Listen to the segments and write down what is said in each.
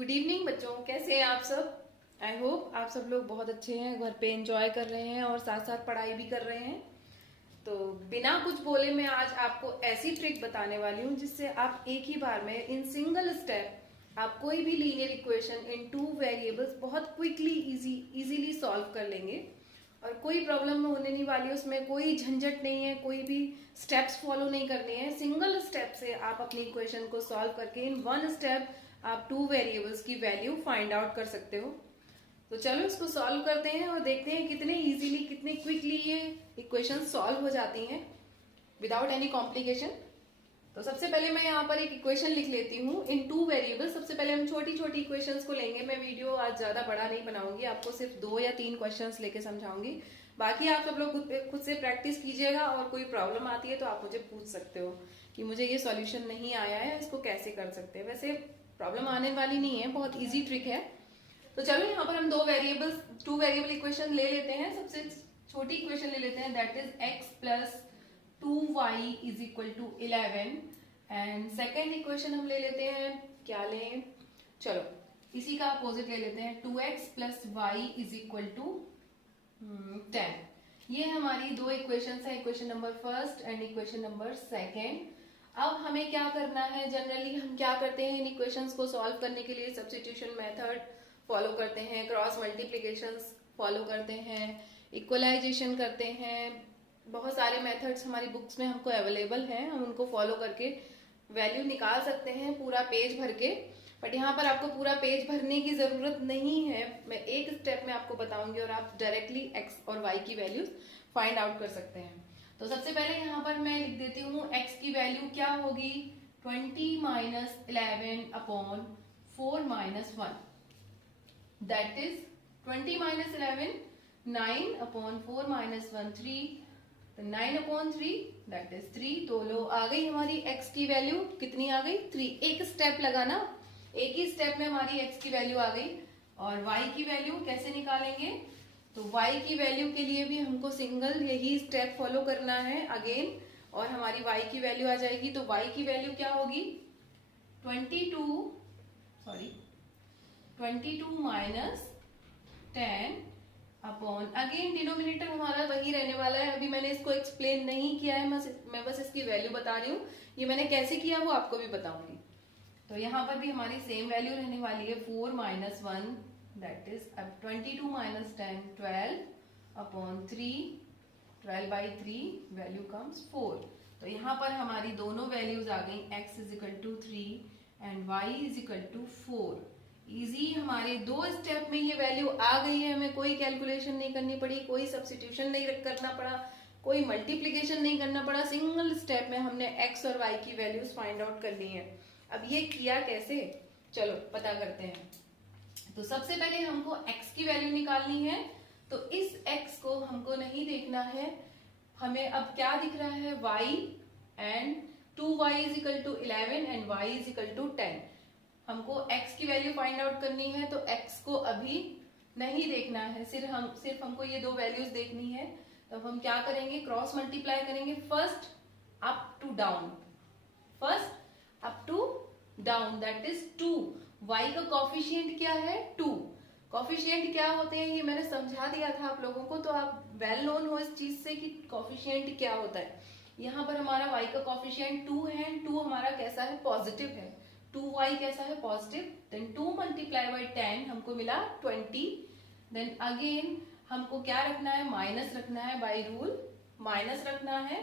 Good evening बच्चों, कैसे हैं आप सब। आई होप आप सब लोग बहुत अच्छे हैं, घर पे एंजॉय कर रहे हैं और साथ साथ पढ़ाई भी कर रहे हैं। तो बिना कुछ बोले मैं आज आपको ऐसी ट्रिक बताने वाली हूँ जिससे आप एक ही बार में इन सिंगल स्टेप आप कोई भी linear equation in two variables बहुत क्विकली इजीली सॉल्व कर लेंगे और कोई प्रॉब्लम होने नहीं वाली, उसमें कोई झंझट नहीं है, कोई भी स्टेप्स फॉलो नहीं करने हैं। सिंगल स्टेप से आप अपनी इक्वेशन को सॉल्व करके इन वन स्टेप आप टू वेरिएबल्स की वैल्यू फाइंड आउट कर सकते हो। तो चलो इसको सॉल्व करते हैं और देखते हैं कितने इजीली कितने क्विकली ये इक्वेशन सॉल्व हो जाती हैं विदाउट एनी कॉम्प्लिकेशन। तो सबसे पहले मैं यहाँ पर एक इक्वेशन लिख लेती हूँ इन टू वेरिएबल। सबसे पहले हम छोटी छोटी इक्वेशंस को लेंगे। मैं वीडियो आज ज्यादा बड़ा नहीं बनाऊंगी, आपको सिर्फ 2 या 3 क्वेश्चंस लेके समझाऊंगी। बाकी आप सब लोग खुद से प्रैक्टिस कीजिएगा और कोई प्रॉब्लम आती है तो आप मुझे पूछ सकते हो कि मुझे ये सॉल्यूशन नहीं आया है, इसको कैसे कर सकते हैं। वैसे प्रॉब्लम आने वाली नहीं है, बहुत ईजी ट्रिक है। तो चलो यहाँ पर हम टू वेरिएबल इक्वेशन ले लेते हैं। सबसे छोटी इक्वेशन ले लेते हैं, that is x plus 2y is equal to 11। And second equation हम ले लेते हैं, क्या लें, चलो इसी का अपोजिट ले लेते हैं, 2x plus y is equal to 10। ये हमारी दो इक्वेशन है, equation number first and equation number second. अब हमें क्या करना है, जनरली हम क्या करते हैं इन इक्वेशंस को सॉल्व करने के लिए सब्स्टिट्यूशन मेथड फॉलो करते हैं, क्रॉस मल्टीप्लिकेशंस फॉलो करते हैं, इक्वलाइजेशन करते हैं। बहुत सारे मेथड्स हमारी बुक्स में हमको अवेलेबल हैं, हम उनको फॉलो करके वैल्यू निकाल सकते हैं पूरा पेज भर के। बट यहाँ पर आपको पूरा पेज भरने की जरूरत नहीं है, मैं एक स्टेप में आपको बताऊंगी और आप डायरेक्टली x और y की वैल्यूज फाइंड आउट कर सकते हैं। तो सबसे पहले यहाँ पर मैं लिख देती हूँ x की वैल्यू क्या होगी, 20 minus 11 upon 4 minus 1, that is 20 minus 11 9 upon 4 minus 1 3, तो 9 अपॉन 3 दैट इज 3। तो लो आ गई हमारी x की वैल्यू, कितनी आ गई 3। एक स्टेप लगाना, एक ही स्टेप में हमारी x की वैल्यू आ गई। और y की वैल्यू कैसे निकालेंगे, तो y की वैल्यू के लिए भी हमको सिंगल यही स्टेप फॉलो करना है अगेन, और हमारी y की वैल्यू आ जाएगी। तो y की वैल्यू क्या होगी, 22 माइनस 10 अपॉन, अगेन डिनोमिनेटर हमारा वही रहने वाला है। अभी मैंने इसको एक्सप्लेन नहीं किया है, मैं बस इसकी वैल्यू बता रही हूँ। ये मैंने कैसे किया वो आपको भी बताऊंगी। तो यहाँ पर भी हमारी सेम वैल्यू रहने वाली है, 4 माइनस 1 दैट इज, अब 22 minus 10 12 upon 3, 12 by 3 value comes 4। तो यहाँ पर हमारी दोनों वैल्यूज आ गई, x is equal to 3 and y is equal to 4। Easy, हमारे दो स्टेप में ये वैल्यू आ गई है, हमें कोई कैलकुलेशन नहीं करनी पड़ी, कोई सब्स्टिट्यूशन नहीं करना पड़ा, कोई मल्टीप्लीकेशन नहीं करना पड़ा। सिंगल स्टेप में हमने x और y की वैल्यूज फाइंड आउट कर ली है। अब ये किया कैसे, चलो पता करते हैं। तो सबसे पहले हमको x की वैल्यू निकालनी है। तो इस x को हमको नहीं देखना है, हमें अब क्या दिख रहा है, y and 2y is equal to 11 and y is equal to 10। हमको x की वैल्यू फाइंड आउट करनी है, तो x को अभी नहीं देखना है, सिर्फ हमको ये दो वैल्यूज देखनी है। तो हम क्या करेंगे, क्रॉस मल्टीप्लाई करेंगे, first up to down, first up to down that is 2। y का कॉफिशिएंट क्या है, 2। कॉफिशिएंट क्या होते हैं ये मैंने समझा दिया था आप लोगों को, तो आप वेल नोन हो इस चीज से कि कॉफिशिएंट क्या होता है। यहाँ पर हमारा y का कॉफिशिएंट 2 है, 2 हमारा कैसा है, पॉजिटिव है, 2y कैसा है, पॉजिटिव। देन 2 मल्टीप्लाई बाई 10 हमको मिला 20। देन अगेन हमको क्या रखना है, माइनस रखना है, बाई रूल माइनस रखना है।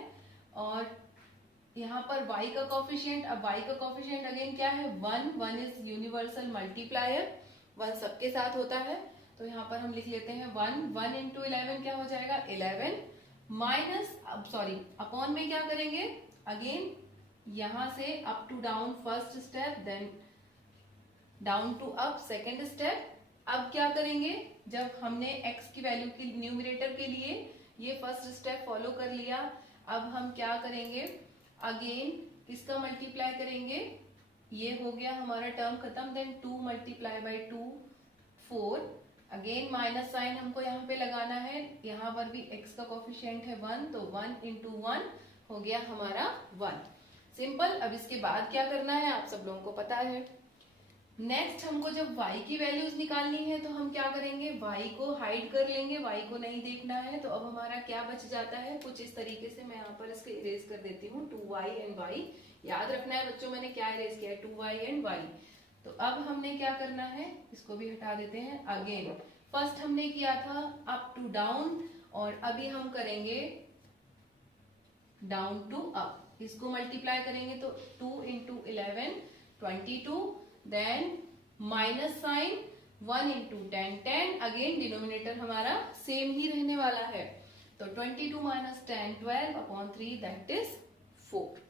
और यहाँ पर y का कॉफिशिएंट, अब y का कॉफिशिएंट अगेन क्या है, 1 इज यूनिवर्सल मल्टीप्लायर, 1 सबके साथ होता है। तो यहाँ पर हम लिख लेते हैं 1 इंटू 11 क्या हो जाएगा, 11 माइनस, अब सॉरी अपॉन में क्या करेंगे, अगेन यहां से up to down first step, then down to up second step. अब क्या करेंगे, जब हमने x की वैल्यू की न्यूमरेटर के लिए ये फर्स्ट स्टेप फॉलो कर लिया, अब हम क्या करेंगे, अगेन इसका मल्टीप्लाई करेंगे, ये हो गया हमारा टर्म खत्म। Then 2 multiply by 2 4, again minus sign हमको यहाँ पे लगाना है, यहाँ पर भी x का कोफिशिएंट है 1, तो 1 इंटू 1 हो गया हमारा 1। सिंपल। अब इसके बाद क्या करना है आप सब लोगों को पता है, नेक्स्ट हमको जब y की वैल्यूज निकालनी है तो हम क्या करेंगे, y को हाइड कर लेंगे, y को नहीं देखना है। तो अब हमारा क्या बच जाता है, कुछ इस तरीके से। मैं यहाँ पर इसके इरेज कर देती हूँ, 2y एंड y। याद रखना है बच्चों, मैंने क्या इरेज किया है, 2y एंड y। तो अब हमने क्या करना है, इसको भी हटा देते हैं। अगेन फर्स्ट हमने किया था अप टू डाउन, और अभी हम करेंगे डाउन टू अप। इसको मल्टीप्लाई करेंगे तो 2 into 11 22, then minus sign 1 into 10 10। Again denominator हमारा सेम ही रहने वाला है, तो 22 माइनस 10 12 अपॉन 3 दैट इज 4।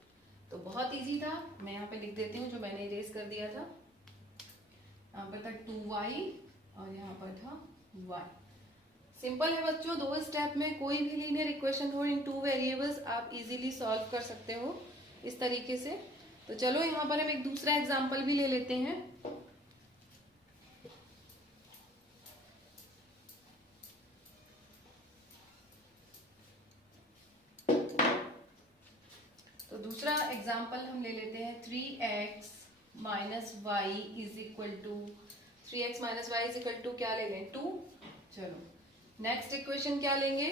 तो बहुत इजी था, मैं यहाँ पे लिख देती हूँ जो मैंने इरेज कर दिया था। यहाँ पर था 2y और यहाँ पर था y। सिंपल है बच्चों, दो स्टेप में कोई भी लीनियर इक्वेशन हो इन 2 वेरिएबल्स आप इजीली सॉल्व कर सकते हो इस तरीके से। तो चलो यहाँ पर हम एक दूसरा एग्जांपल भी ले लेते हैं। तो दूसरा एग्जांपल हम ले लेते हैं 3x minus y is equal to 3x minus y is equal to क्या ले लें, 2। चलो नेक्स्ट इक्वेशन क्या लेंगे,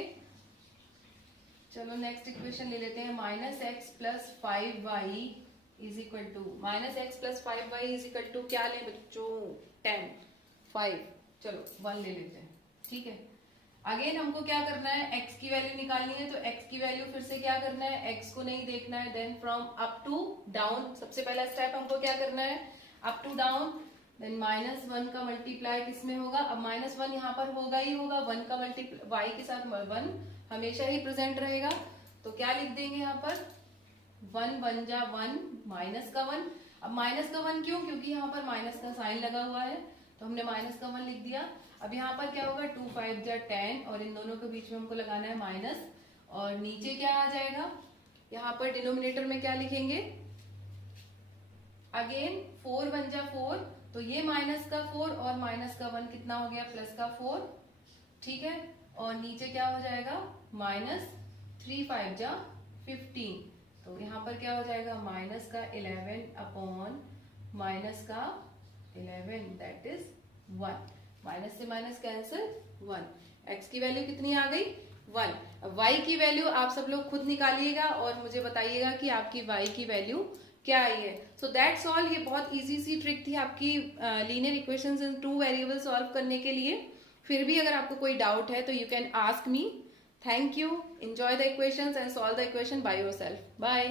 चलो नेक्स्ट इक्वेशन ले लेते हैं minus x plus 5y is equal to, minus x plus 5y is equal to क्या लें बच्चों, 10 5। चलो 1 ले लेते हैं, ठीक है। अगेन हमको क्या करना है, x की वैल्यू निकालनी है। तो x की वैल्यू फिर से क्या करना है, x को नहीं देखना है। Then from up to down, सबसे पहला स्टेप हमको क्या करना है, up to down. Then minus 1 का मल्टीप्लाई किसमें होगा, अब माइनस 1 यहाँ पर होगा ही होगा, 1 का मल्टीप्लाई y के साथ 1 हमेशा ही प्रेजेंट रहेगा। तो क्या लिख देंगे यहाँ पर, 1 1 जा 1 माइनस का 1। अब माइनस का 1 क्यों, क्योंकि यहाँ पर माइनस का साइन लगा हुआ है, तो हमने माइनस का 1 लिख दिया। अब यहाँ पर क्या होगा, 2 5 जा 10, और इन दोनों के बीच में हमको लगाना है माइनस, और नीचे क्या आ जाएगा, यहाँ पर डिनोमिनेटर में क्या लिखेंगे, अगेन 4 1 जा 4, तो ये माइनस का 4 और माइनस का 1 कितना हो गया, प्लस का 4, ठीक है। और नीचे क्या हो जाएगा, माइनस 3 5 जा 15, तो यहाँ पर क्या हो जाएगा, माइनस का 11 अपॉन माइनस का 11 दैट इज 1। माइनस से माइनस कैंसिल 1। x की वैल्यू कितनी आ गई, 1। अब y की वैल्यू आप सब लोग खुद निकालिएगा और मुझे बताइएगा कि आपकी y की वैल्यू क्या आई है। So that's all. ये बहुत इजी सी ट्रिक थी आपकी लीनियर इक्वेशंस इन 2 वेरिएबल सॉल्व करने के लिए। फिर भी अगर आपको कोई डाउट है तो you can ask me. Thank you. Enjoy the equations and solve the equation by yourself. Bye.